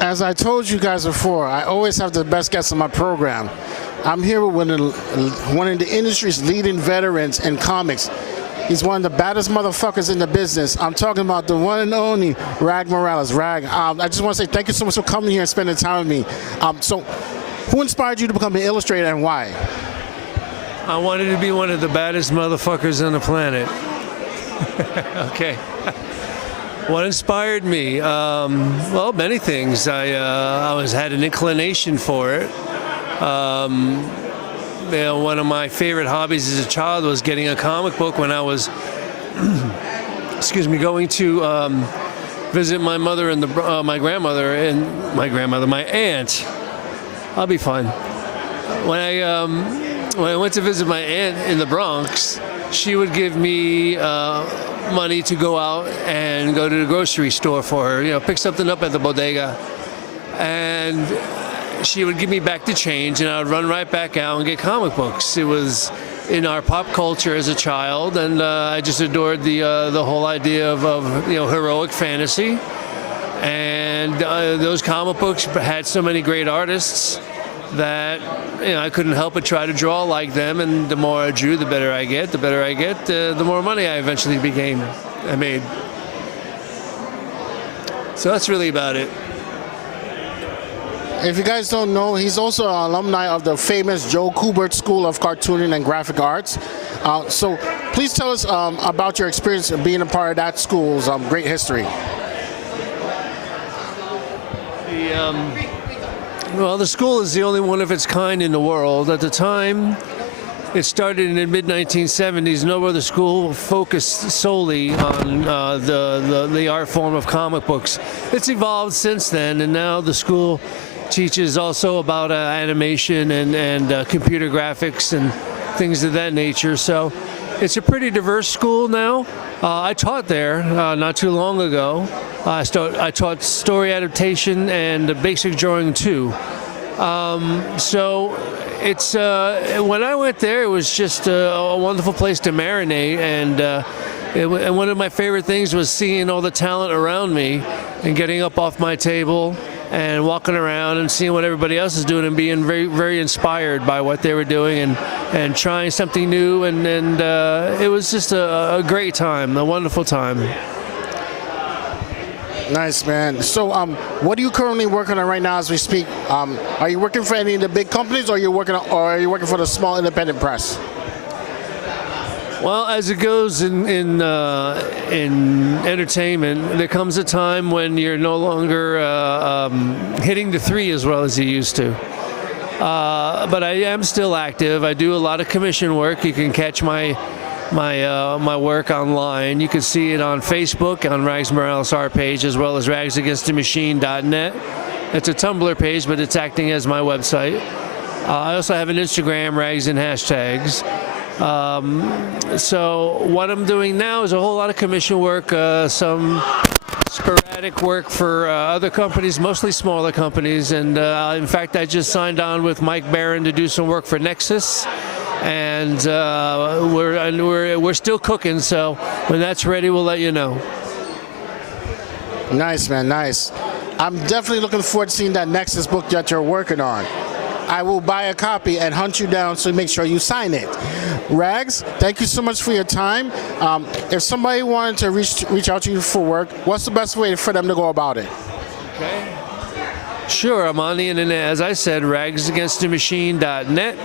As I told you guys before, I always have the best guests on my program. I'm here with one of the industry's leading veterans in comics. He's one of the baddest motherfuckers in the business. I'm talking about the one and only Rag Morales. Rag, I just want to say thank you so much for coming here and spending time with me. So, who inspired you to become an illustrator and why? I wanted to be one of the baddest motherfuckers on the planet. Okay. What inspired me? Well, many things. I had an inclination for it. One of my favorite hobbies as a child was getting a comic book when I was, going to visit my mother and my aunt. I'll be fine. When I went to visit my aunt in the Bronx, she would give me money to go out and go to the grocery store for her, pick something up at the bodega. And she would give me back the change, and I would run right back out and get comic books. It was in our pop culture as a child, and I just adored the whole idea of heroic fantasy. And those comic books had so many great artists that I couldn't help but try to draw like them, and the more I drew, the better I get. The more money I eventually I made. So that's really about it. If you guys don't know, he's also an alumni of the famous Joe Kubert School of Cartooning and Graphic Arts. So please tell us about your experience of being a part of that school's great history. Well, the school is the only one of its kind in the world. At the time, it started in the mid-1970s. No other school focused solely on the art form of comic books. It's evolved since then, and now the school teaches also about animation and computer graphics and things of that nature. So it's a pretty diverse school now. I taught there not too long ago. I taught story adaptation and basic drawing too. So it's when I went there, it was just a wonderful place to marinate, and one of my favorite things was seeing all the talent around me and getting up off my table and walking around and seeing what everybody else is doing and being very, very inspired by what they were doing and trying something new, and it was just a great time, a wonderful time. Nice, man. So what are you currently working on right now as we speak? Are you working for any of the big companies, or are you working for the small independent press? Well, as it goes in entertainment, there comes a time when you're no longer hitting the three as well as you used to. But I am still active. I do a lot of commission work. You can catch my work online. You can see it on Facebook, on Rags Morales art page, as well as ragsagainstthemachine.net. It's a Tumblr page, but it's acting as my website. I also have an Instagram, Rags and Hashtags. So what I'm doing now is a whole lot of commission work, some sporadic work for other companies, mostly smaller companies, and in fact I just signed on with Mike Barron to do some work for Nexus, and we're still cooking, so when that's ready we'll let you know. Nice, man, nice. I'm definitely looking forward to seeing that Nexus book that you're working on. I will buy a copy and hunt you down so make sure you sign it. Rags, thank you so much for your time. If somebody wanted to reach out to you for work, what's the best way for them to go about it? Okay. Sure, I'm on the internet, as I said, ragsagainstthemachine.net.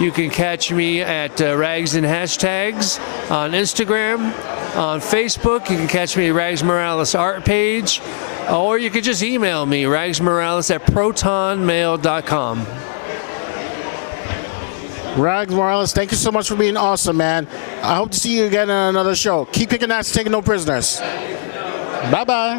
You can catch me at Rags and Hashtags on Instagram, on Facebook. You can catch me at Rags Morales art page, or you can just email me, ragsmorales@protonmail.com. Rags Morales, thank you so much for being awesome, man. I hope to see you again on another show. Keep kicking ass, taking no prisoners. Bye-bye.